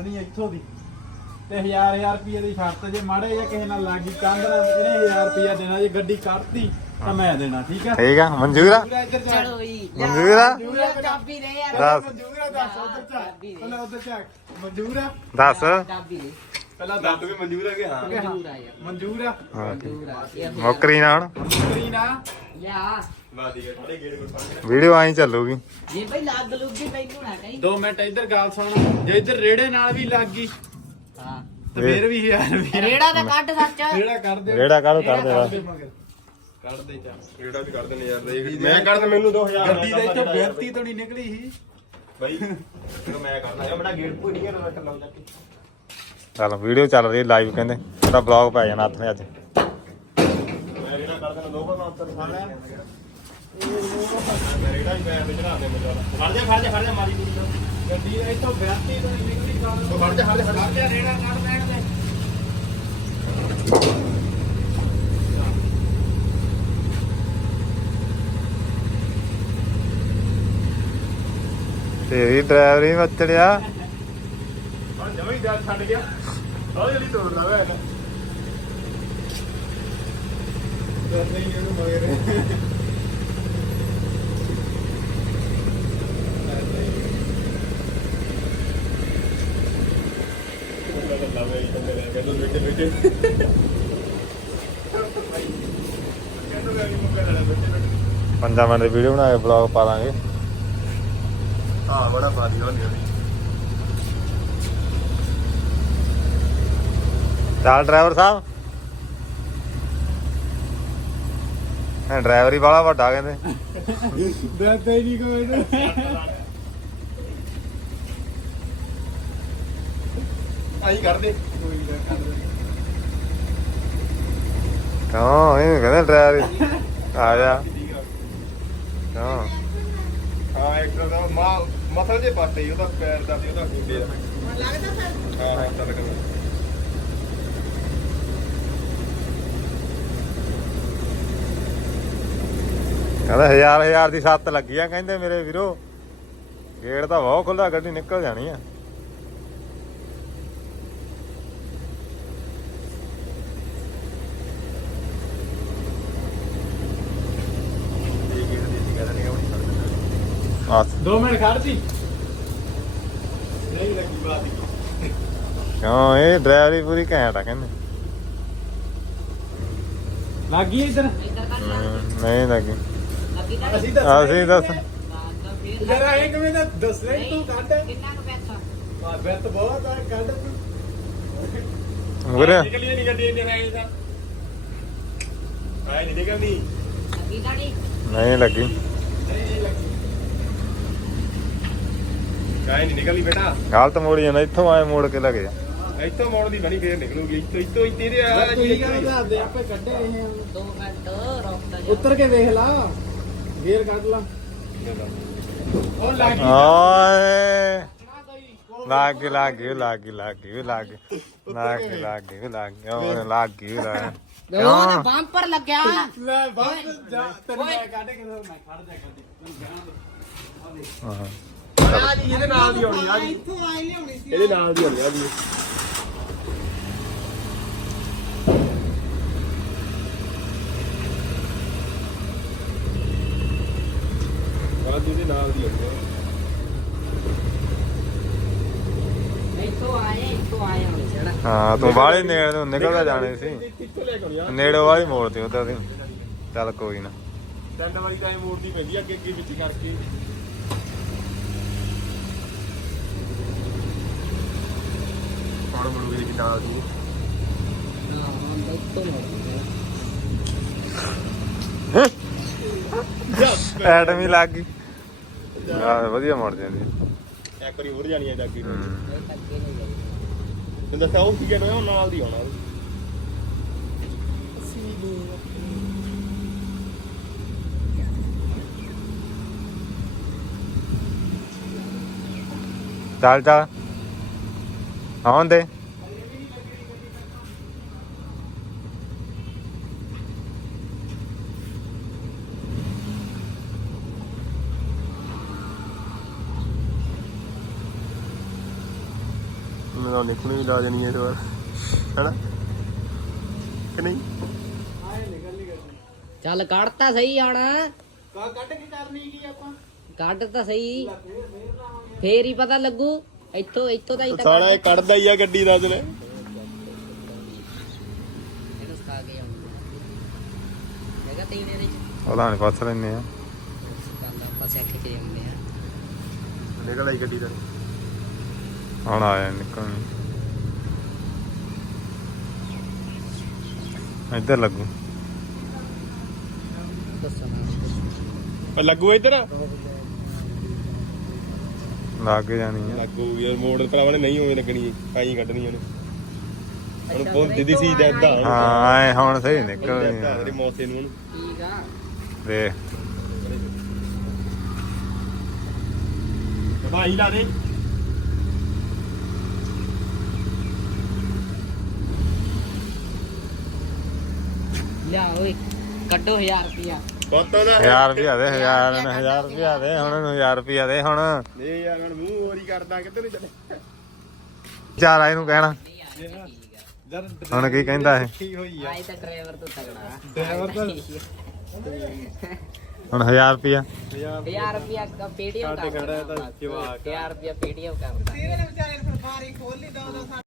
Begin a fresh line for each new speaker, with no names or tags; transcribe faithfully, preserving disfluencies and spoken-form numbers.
ਕੱਢਣੀ ਇੱਥੋਂ ਦੀ ਤੇ ਹਜ਼ਾਰ ਹਜ਼ਾਰ ਰੁਪਏ ਦੀ ਸ਼ਰਤ ਜੇ ਮਾੜੇ ਜੇ ਕਿਸੇ ਨਾਲ ਲੱਗੀ ਕੰਧ ਨਾਲ ਇਹਨੇ ਹਜ਼ਾਰ ਰੁਪਇਆ ਦੇਣਾ ਜੇ ਗੱਡੀ ਕੱਢਤੀ ਤਾਂ ਮੈਂ ਦੇਣਾ ਠੀਕ ਆ
ਠੀਕ ਆ ਮਨਜ਼ੂਰ ਆ
ਚਲੋ ਜੀ
ਮਨਜ਼ੂਰ ਆ
ਚਾਬੀ ਦੇ ਯਾਰ
ਦੱਸ
ਮਨਜ਼ੂਰ ਆ ਦੱਸ ਉਧਰ ਚੱਕ ਪਹਿਲਾਂ ਉਧਰ ਚੱਕ ਮਨਜ਼ੂਰ ਆ
ਦੱਸ
ਚਾਬੀ ਦੇ
ਪਹਿਲਾਂ ਦੱਸ ਵੀ ਮਨਜ਼ੂਰ ਆ ਕਿ ਹਾਂ
ਮਨਜ਼ੂਰ ਆ ਯਾਰ
ਮਨਜ਼ੂਰ ਆ
ਮਨਜ਼ੂਰ ਆ ਇਹ
ਮੁੱਕਰੀ ਨਾ ਹੁਣ
ਮਨਜ਼ੂਰੀ ਨਾ
ਲਿਆ
ਵਾਦੀ ਸਾਡੇ ਗੇੜ ਕੋਲ ਫੜ
ਵੀਡੀਓ ਆਈ ਚੱਲੂਗੀ
ਜੇ ਬਈ ਲੱਗ ਲੁੱਗੀ ਮੈਨੂੰ ਨਾ ਕਹੀਂ
ਦੋ ਮਿੰਟ ਇੱਧਰ ਗੱਲ ਸੁਣ ਜੇ ਇੱਧਰ ਰੇੜੇ ਨਾਲ ਵੀ ਲੱਗ ਗਈ
ਹਾਂ
ਤੇ ਫੇਰ ਵੀ ਯਾਰ ਵੀਰ
ਰੇੜਾ ਤਾਂ ਕੱਢ ਸੱਚ
ਰੇੜਾ ਕਰ ਦੇ
ਰੇੜਾ ਕਾਹਦੋਂ ਕੱਢਦੇ ਵਾ
ਕੱਢ ਦੇ ਚੱਲ
ਰੇੜਾ ਵੀ ਕਰਦੇ ਨੇ ਯਾਰ ਮੈਂ ਕਰਦਾ ਮੈਨੂੰ ਦੋ ਹਜ਼ਾਰ
ਗੱਡੀ ਦਾ ਇੱਥੋਂ ਬੇਰਤੀ ਤੋਂ ਨਹੀਂ ਨਿਕਲੀ ਸੀ
ਬਾਈ ਜਦੋਂ ਮੈਂ ਕਰਨਾ ਹੈ ਬੜਾ ਗੇਟ ਕੋਈ ਨਹੀਂ ਹੈ ਰੱਖ ਲਾਉਂ ਜਾ ਕੇ
ਚੱਲ ਵੀਡੀਓ ਚੱਲ ਰਹੀ ਲਾਈਵ ਕਹਿੰਦੇ ਤੇਰਾ ਬਲੌਗ ਪੈ ਜਾਣਾ ਹੱਥ ਨੇ ਅੱਜ
ਮੈਂ ਰੇੜਾ ਕਰ ਦੇਣਾ ਦੋ ਵਾਰ ਉੱਤਰ ਫੜ ਲਿਆ ਮੈਂ ਰੇੜਾ ਹੀ ਪੈਰ ਤੇ ਚੜਾ ਦੇ ਮੈਨੂੰ ਫੜ ਜਾ ਫੜ ਜਾ ਫੜ ਜਾ ਮਾਰੀ ਪੂਰੀ
ਗੱਡੀ ਦਾ ਇੱਥੋਂ ਬੇਰਤੀ ਤੋਂ ਨਹੀਂ ਨਿਕਲੀ ਗੱਲ
ਫੜ ਜਾ ਫੜ ਜਾ ਫੜ ਜਾ
ਰੇੜਾ ਕੱਢ ਲੈਣ ਦੇ
ਤੇਰੀ ਡਰਾਈਵਰੀ ਮੱਚੜਿਆ
ਹੁਣ ਜਮਾ ਹੀ ਗੱਲ ਛੱਡ ਗਿਆ ਹੌਲੀ ਹੌਲੀ ਤੋੜਦਾ ਵੇ
ਨਹੀਂ ਇਹਨੂੰ ਮਗਰ
ਲਾਵੇ ਇਹ ਕੰਦੇ ਲੈ ਕੇ ਤੂੰ ਬੈਠੇ ਬੈਠੇ ਕਹਿੰਦਾ ਮੈਂ ਨਹੀਂ ਮੁੱਕਾ ਲੈ ਬੈਠੇ ਬੈਠੇ
ਪੰਜਾਂ ਮਿੰਟ ਦੀ ਵੀਡੀਓ ਬਣਾ ਕੇ ਬਲੌਗ ਪਾ ਦਾਂਗੇ
ਹਾਂ ਬੜਾ ਬਾਦੀ ਹੋਣੀ ਹੋਣੀ
ਚੱਲ ਡਰਾਈਵਰ ਸਾਹਿਬ ਇਹ ਡਰਾਈਵਰੀ ਵਾਲਾ ਵੱਡਾ ਕਹਿੰਦੇ
ਦੱਸਦਾ ਹੀ ਨਹੀਂ ਕੋਈ ਨੂੰ
ਆਈ ਕਰਦੇ
ਕੋਈ ਨਾ ਕਰ ਦੇ
ਕਿਉਂ ਇਹ ਕਹਿੰਦੇ ਡਰਾਈਵਰੀ ਆ ਜਾ ਕਿਉਂ
ਹਾਂ ਇੱਕ ਦਾ ਮਾ ਮਸਲ ਜੇ ਪਾਟੇ ਹੀ ਉਹਦਾ ਪੈਰ ਦਾ ਤੇ ਉਹਦਾ ਗੁੰਡੇ ਆ
ਲੱਗਦਾ ਫਿਰ
ਹਾਂ ਹਾਂ ਚੱਲ ਕਰ
ਕਹਿੰਦਾ ਹਜ਼ਾਰ ਹਜ਼ਾਰ ਦੀ ਸੱਤ ਲੱਗੀ ਆ ਕਹਿੰਦੇ ਮੇਰੇ ਵੀਰੋ ਗੇਟ ਤਾਂ ਬਹੁਤ ਖੁੱਲਾ ਗੱਡੀ ਨਿਕਲ ਜਾਣੀ ਆ
ਇਹ ਗੇਟ ਦੀ ਸੀ ਕਹਿੰਦਾ ਨਹੀਂ ਆਉਣੀ ਛੱਡ ਦਿੰਦਾ
ਆ
ਦੋ ਮਿੰਟ ਖੜਦੀ
ਨਹੀਂ ਲੱਗੀ ਬਾਤ
ਕਿਉਂ ਇਹ ਡਰਾਈਵਰੀ ਪੂਰੀ ਘੈਂਟ ਆ ਕਹਿੰਦੇ
ਲੱਗੀ ਇੱਧਰ
ਇੱਧਰ ਕੱਢ ਲਾ
ਹਮ, ਨਹੀਂ ਲੱਗੀ
ਲੱਗੀ ਤਾਂ
ਅਸੀਂ ਦੱਸ
ਅਸੀਂ ਦੱਸ
ਤਾਂ ਫਿਰ
ਜਰਾ ਇਹ ਕਿਵੇਂ ਦਾ ਦੱਸ ਰਹੀ ਤੂੰ ਕੱਢ
ਕਿੰਨਾ ਕੁ ਪੈਸਾ
ਆ ਬੈਤ ਬਹੁਤ ਆ ਕੱਢ ਤੂੰ
ਮੁਰੇ
ਨਿਕਲੀ ਨਹੀਂ ਗੱਡੀ ਇੰਨੇ ਆਈ ਤਾਂ ਆਈ ਨਹੀਂ ਨਿਕਲਦੀ
ਲੱਗੀ ਦਾੜੀ
ਨਹੀਂ ਲੱਗੀ
ਨਹੀਂ ਲੱਗੀ
ਆਈ ਨਹੀਂ ਨਿਕਲਦੀ ਬੇਟਾ
ਗਲਤ ਮੋੜੀ ਜਾਂਦਾ ਇੱਥੋਂ ਆਏ ਮੋੜ ਕੇ ਲੱਗੇ
ਇੱਥੋਂ ਮੋੜ ਦੀ ਬਣੀ ਫੇਰ ਨਿਕਲੂਗੀ ਇੱਥੋਂ ਇੱਥੋਂ ਇੱਥੇ ਇਹਦੇ ਆ
ਤੂੰ ਹੀ ਕਹਿੰਦਾ ਦੱਸਦੇ ਆਪੇ ਕੱਢੇ ਇਹ
ਦੋ ਮਿੰਟ ਰੁਕ ਜਾ
ਉੱਤਰ ਕੇ ਵੇਖ ਲਾ ਗੇਰ ਕੱਢ ਲਾ ਉਹ ਲੱਗੀ
ਓਏ ਲੱਗ ਗਈ ਲੱਗ ਗਈ ਲੱਗ ਗਈ ਲੱਗ ਗਈ ਲੱਗ ਗਈ ਲੱਗ ਗਈ ਲੱਗ ਗਈ ਲੱਗ ਗਈ ਉਹ ਲੱਗ ਗਈ ਲੱਗ
ਉਹ ਬੰਪਰ ਲੱਗਿਆ
ਲੈ ਬਾਪ ਜਾ ਤੈਨੂੰ ਮੈਂ ਕੱਢ ਕੇ ਮੈਂ ਖੜ ਜਾ ਗੱਡੀ ਤੈਨੂੰ ਜਾਣ ਦੇ
ਹਾਂ
ਆ ਜੀ ਇਹਦੇ ਨਾਲ ਦੀ ਆਉਣੀ ਆ ਜੀ
ਇੱਥੋਂ ਆਈ ਲਿਆਉਣੀ ਸੀ
ਇਹਦੇ ਨਾਲ ਦੀ ਆਉਣੀ ਆ ਜੀ ਆ ਜੀ ਇਹਦੇ ਨਾਲ ਦੀ ਆਉਣੀ ਆ
ਇੱਥੋਂ ਆਏ ਇੱਥੋਂ ਆਏ ਹੁਣ ਜਿਹੜਾ
ਹਾਂ ਤੂੰ ਬਾਹਲੇ ਨੇੜੇ ਨੂੰ ਨਿਕਲਦਾ ਜਾਣੇ ਸੀ
ਕਿੱਥੋਂ ਲੈ ਕੇ ਆਉਣੀ ਆ
ਨੇੜੇ ਵਾਲੀ ਮੋੜ ਤੇ ਉਧਰ ਦੀ ਚੱਲ ਕੋਈ ਨਾ
ਡੰਡ ਵਾਲੀ ਤਾਂ ਇਹ ਮੋੜਦੀ ਪੈਂਦੀ ਆ ਅੱਗੇ ਅੱਗੇ ਵਿੱਚ ਕਰਕੇ ਕੌਣ ਮੁੜੂਗੀ ਕਿ ਨਾਲ ਦੀ
ਹਾਂ ਹਾਂ ਇੱਥੋਂ
ਐਟਮ ਹੀ ਲੱਗ ਗਈ ਆਹ ਵਧੀਆ ਮੋੜ ਜਾਂਦੀ
ਇੱਕ ਵਾਰੀ ਹੋਰ ਜਾਣੀ ਆ ਜਾ ਕੇ
ਹੂੰ
ਤੈਨੂੰ ਦੱਸਿਆ ਉਹ ਕੀ ਕਹਿਣਾ ਉਹ ਨਾਲ ਦੀ ਆਉਣਾ
ਚੱਲ ਚੱਲ ਆਉਣ ਦੇ
ਮੈਨੂੰ ਨਿਕਲ ਵੀ ਲਾ ਦੇਣੀ ਇਸ ਵਾਰ ਹੈਨਾ ਕਿ ਨਹੀਂ
ਆਏ ਨਿਕਲ ਨਹੀਂ ਗੱਡੀ
ਚੱਲ ਕੱਢਤਾ ਸਹੀ ਹੁਣ
ਕਾ ਕੱਢ ਕੇ ਕਰਨੀ ਕੀ ਆਪਾਂ
ਕੱਢ ਤਾਂ ਸਹੀ ਫੇਰ ਹੀ ਪਤਾ ਲੱਗੂ ਇੱਥੋਂ ਇੱਥੋਂ ਤਾਂ ਹੀ ਤਾਂ
ਸਾਲਾ ਇਹ ਕੱਢਦਾ ਹੀ ਆ ਗੱਡੀ ਦਾ ਤੇਰੇ
ਇਹਨੂੰ ਸਿਖਾ ਕੇ ਆਉਂਦਾ ਜਗ੍ਹਾ ਤੇ ਇਹਦੇ ਚ
ਉਹਦਾ ਨਹੀਂ ਪੁੱਛ ਲੈਨੇ ਆ
ਗੱਲ ਆਪਾਂ ਸਿੱਖ ਕੇ ਆਉਂਦੇ ਆ
ਨਿਕਲ ਆਈ ਗੱਡੀ ਦਾ
ਹੁਣ ਆਇਆ ਨਿਕਲਣੀ ਇੱਧਰ ਲੱਗੂ
ਦੱਸਣਾ
ਪਰ ਲੱਗੂ ਇੱਧਰ
ਲੱਗ ਜਾਣੀ ਆ
ਲੱਗੂ ਯਾਰ ਮੋੜ ਭਰਾਵਾਂ ਨੇ ਨਹੀਂ ਹੋਏ ਲੱਗਣੀ ਆਈ ਕੱਢਣੀ ਉਹਨੇ ਹੁਣ ਬਹੁਤ ਦੀਦੀ ਸੀ ਦੱਦਾ
ਹਾਂ ਐ ਹੁਣ ਸਹੀ ਨਿਕਲਣੀ ਆ।
ਤੇਰੇ ਮੌਸੇ ਨੂੰ ਹੁਣ
ਠੀਕ ਆ
ਦੇਖ
ਭਾਈ ਲਾ ਦੇ
ਲਿਆ ਓਏ ਕੱਢੋ ਹਜ਼ਾਰ ਰੁਪਿਆ
ਕੋਤੋਂ ਦਾ
ਹਜ਼ਾਰ ਰੁਪਿਆ ਦੇ ਹਜ਼ਾਰ ਨੇ ਹਜ਼ਾਰ ਰੁਪਿਆ ਦੇ ਹੁਣ ਇਹਨੂੰ ਹਜ਼ਾਰ ਰੁਪਿਆ ਦੇ ਹੁਣ
ਨਹੀਂ ਯਾਰ ਹੁਣ ਮੂੰਹ ਹੋਰ ਹੀ ਕਰਦਾ ਕਿੱਧਰ ਨੂੰ ਚੱਲੇ
ਚਾਰ ਆਏ ਨੂੰ ਕਹਿਣਾ
ਠੀਕ ਆ
ਜਦ
ਹੁਣ ਕੀ ਕਹਿੰਦਾ ਇਹ
ਕੀ ਹੋਈ ਆ
ਆਈ ਤਾਂ ਡਰਾਈਵਰ ਤੋਂ ਤਗੜਾ
ਡਰਾਈਵਰ ਤਾਂ
ਹੁਣ ਹਜ਼ਾਰ ਰੁਪਿਆ
ਹਜ਼ਾਰ
ਹਜ਼ਾਰ ਰੁਪਿਆ ਪੇਟੀਐਮ
ਸਾਡੇ
ਕਰ
ਖੜਾ ਤਾਂ ਜਵਾਕ
ਹਜ਼ਾਰ ਰੁਪਿਆ ਪੇਟੀਐਮ ਕਰਦਾ